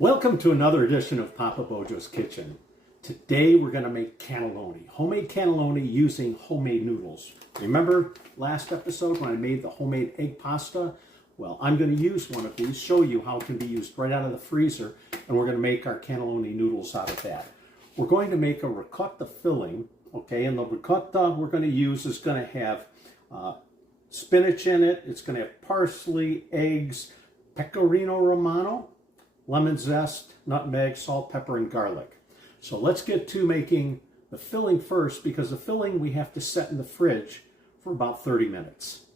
Welcome to another edition of Papa Bojo's Kitchen. Today we're going to make cannelloni, homemade cannelloni using homemade noodles. Remember last episode when I made the homemade egg pasta? Well, I'm going to use one of these, show you how it can be used right out of the freezer, and we're going to make our cannelloni noodles out of that. We're going to make a ricotta filling, okay, and the ricotta we're going to use is going to have spinach in it, it's going to have parsley, eggs, pecorino romano, lemon zest, nutmeg, salt, pepper, and garlic. So let's get to making the filling first, because the filling we have to set in the fridge for about 30 minutes.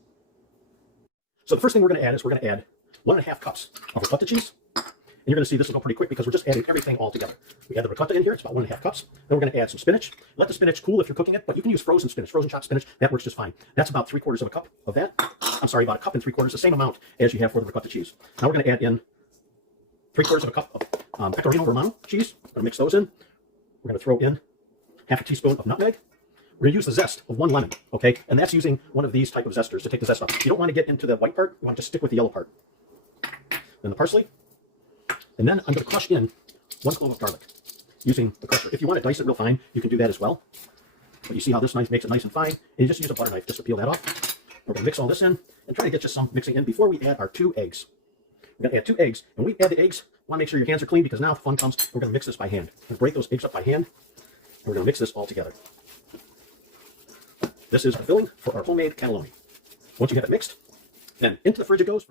So the first thing we're going to add is we're going to add 1.5 cups of ricotta cheese. And you're going to see this will go pretty quick because we're just adding everything all together. We add the ricotta in here, it's about 1.5 cups. Then we're going to add some spinach. Let the spinach cool if you're cooking it, but you can use frozen spinach, frozen chopped spinach. That works just fine. That's about 3/4 of a cup of that. I'm sorry, about 1 3/4 cups, the same amount as you have for the ricotta cheese. Now we're going to add in 3/4 of a cup of pecorino romano cheese. We're going to mix those in. We're going to throw in 1/2 teaspoon of nutmeg. We're going to use the zest of 1 lemon, okay? And that's using one of these type of zesters to take the zest off. You don't want to get into the white part. You want to just stick with the yellow part. Then the parsley. And then I'm going to crush in 1 clove of garlic using the crusher. If you want to dice it real fine, you can do that as well. But you see how this knife makes it nice and fine? And you just use a butter knife just to peel that off. We're going to mix all this in and try to get just some mixing in before we add our 2 eggs. We're going to add 2 eggs. And when we add the eggs, you want to make sure your hands are clean, because now the fun comes. We're going to mix this by hand. We're going to break those eggs up by hand. And we're going to mix this all together. This is the filling for our homemade cannelloni. Once you have it mixed, then into the fridge it goes.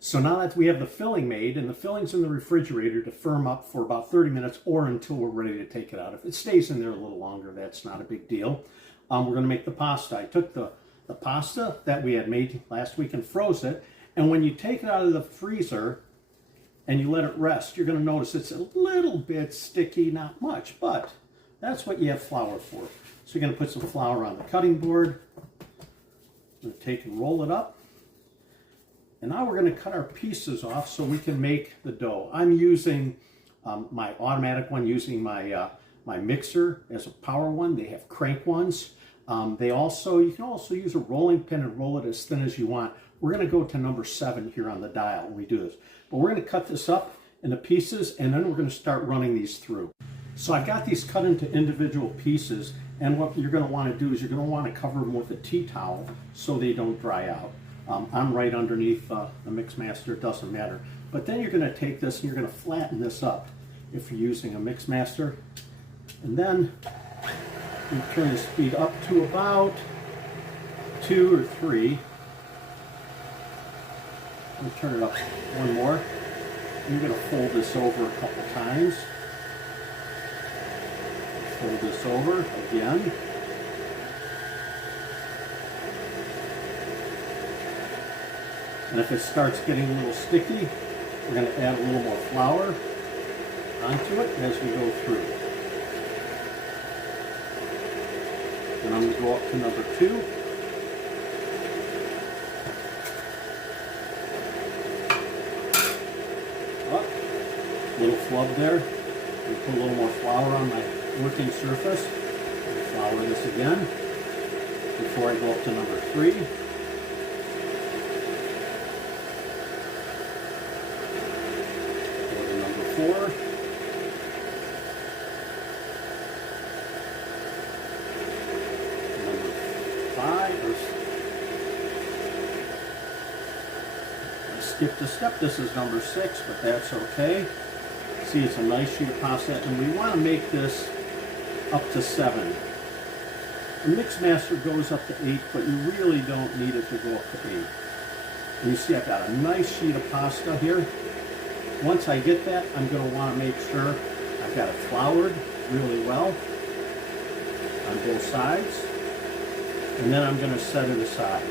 So now that we have the filling made, and the filling's in the refrigerator to firm up for about 30 minutes or until we're ready to take it out. If it stays in there a little longer, that's not a big deal. We're going to make the pasta. I took the pasta that we had made last week and froze it. And when you take it out of the freezer and you let it rest, you're going to notice it's a little bit sticky, not much, but that's what you have flour for. So you're going to put some flour on the cutting board. We're going to take and roll it up. And now we're going to cut our pieces off so we can make the dough. I'm using my automatic one, using my my mixer as a power one. They have crank ones. You can also use a rolling pin and roll it as thin as you want. We're going to go to number 7 here on the dial when we do this. But we're going to cut this up into pieces, and then we're going to start running these through. So I've got these cut into individual pieces, and what you're going to want to do is you're going to want to cover them with a tea towel so they don't dry out. I'm right underneath the Mixmaster, it doesn't matter. But then you're going to take this and you're going to flatten this up if you're using a Mixmaster. And then you turn the speed up to about 2 or 3. And turn it up one more. And you're going to fold this over a couple times. Fold this over again. And if it starts getting a little sticky, we're going to add a little more flour onto it as we go through. Then I'm going to go up to number 2. Up, little flub there. We put a little more flour on my working surface. Flour this again before I go up to number 3. Number 4. Number 5. I skipped a step. This is number 6, but that's okay. See, it's a nice sheet of pasta, and we want to make this up to 7. The Mixmaster goes up to 8, but you really don't need it to go up to 8. And you see I've got a nice sheet of pasta here. Once I get that, I'm going to want to make sure I've got it floured really well on both sides. And then I'm going to set it aside.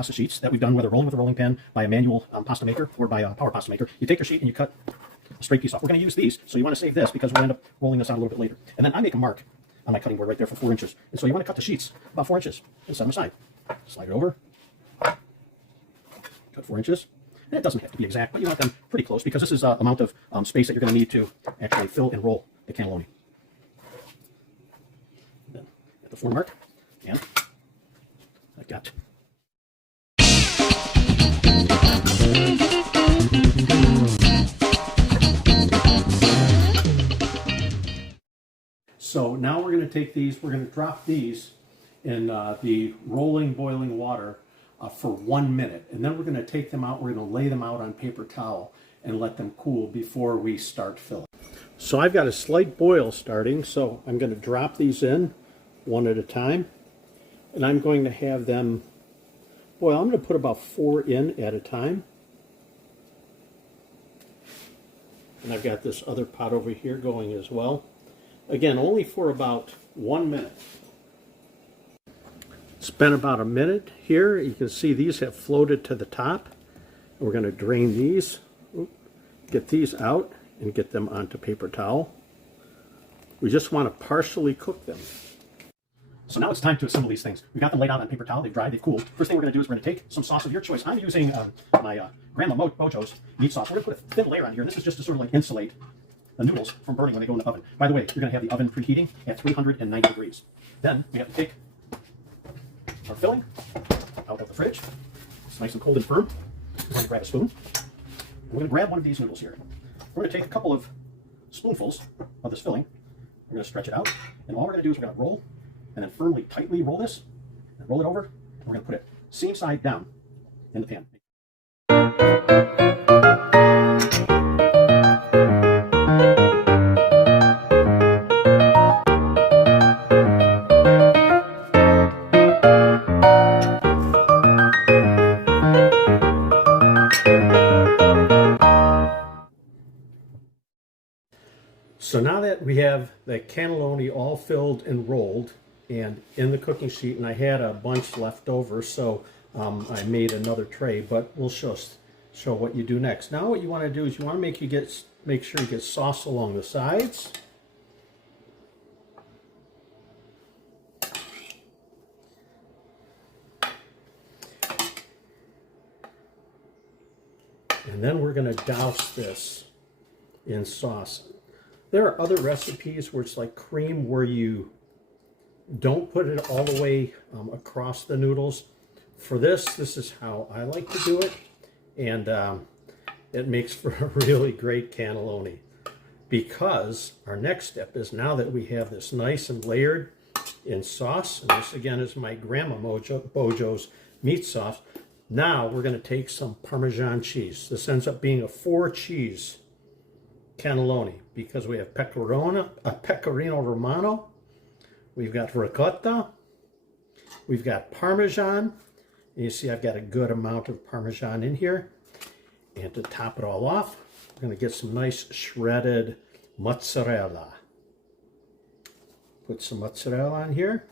pasta sheets that we've done, whether rolling with a rolling pin, by a manual pasta maker, or by a power pasta maker. You take your sheet and you cut a straight piece off. We're going to use these, so you want to save this because we'll end up rolling this out a little bit later. And then I make a mark on my cutting board right there for 4 inches. And so you want to cut the sheets about 4 inches and set them aside. Slide it over, cut 4 inches. And it doesn't have to be exact, but you want them pretty close because this is the amount of space that you're going to need to actually fill and roll the cannelloni. Then at the 4 mark, and I've got so now we're going to take these, we're going to drop these in the rolling boiling water for 1 minute, and then we're going to take them out, we're going to lay them out on paper towel and let them cool before we start filling. So I've got a slight boil starting, so I'm going to drop these in one at a time, and I'm going to have them, well, I'm going to put about 4 in at a time. And I've got this other pot over here going as well. Again, only for about 1 minute. It's been about a minute here. You can see these have floated to the top. We're going to drain these, get these out, and get them onto paper towel. We just want to partially cook them. So now it's time to assemble these things. We've got them laid out on paper towel. They've dried, they've cooled. First thing we're going to do is we're going to take some sauce of your choice. I'm using my Grandma Bojo's meat sauce. We're going to put a thin layer on here. This is just to sort of like insulate the noodles from burning when they go in the oven. By the way, you're going to have the oven preheating at 390 degrees. Then we have to take our filling out of the fridge. It's nice and cold and firm. We're going to grab a spoon. We're going to grab one of these noodles here. We're going to take a couple of spoonfuls of this filling. We're going to stretch it out. And all we're going to do is we're going to roll and then firmly, tightly roll this and roll it over. And we're going to put it seam side down in the pan. So now that we have the cannelloni all filled and rolled and in the cooking sheet, and I had a bunch left over, so I made another tray, but we'll show what you do next. Now what you want to do is you want to make sure you get sauce along the sides. And then we're going to douse this in sauce. There are other recipes where it's like cream, where you don't put it all the way across the noodles. For this is how I like to do it, and it makes for a really great cannelloni. Because our next step is, now that we have this nice and layered in sauce, and this again is my Grandma Bojo's meat sauce, now we're going to take some Parmesan cheese. This ends up being a 4-cheese cannelloni because we have pecorino romano, we've got ricotta, we've got Parmesan, and you see I've got a good amount of Parmesan in here. And to top it all off, we're going to get some nice shredded mozzarella. Put some mozzarella on here.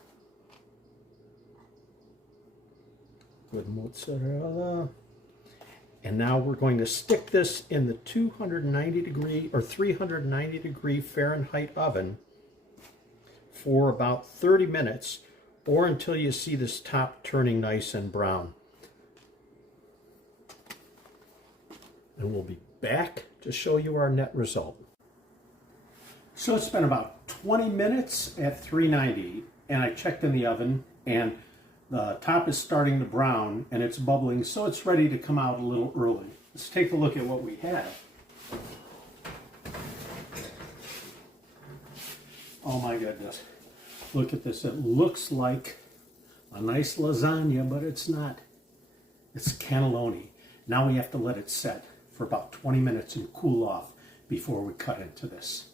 Good mozzarella. And now we're going to stick this in the 290 degree or 390 degree Fahrenheit oven for about 30 minutes, or until you see this top turning nice and brown. And we'll be back to show you our net result. So it's been about 20 minutes at 390, and I checked in the oven, and the top is starting to brown and it's bubbling, so it's ready to come out a little early. Let's take a look at what we have. Oh my goodness. Look at this. It looks like a nice lasagna, but it's not. It's cannelloni. Now we have to let it set for about 20 minutes and cool off before we cut into this.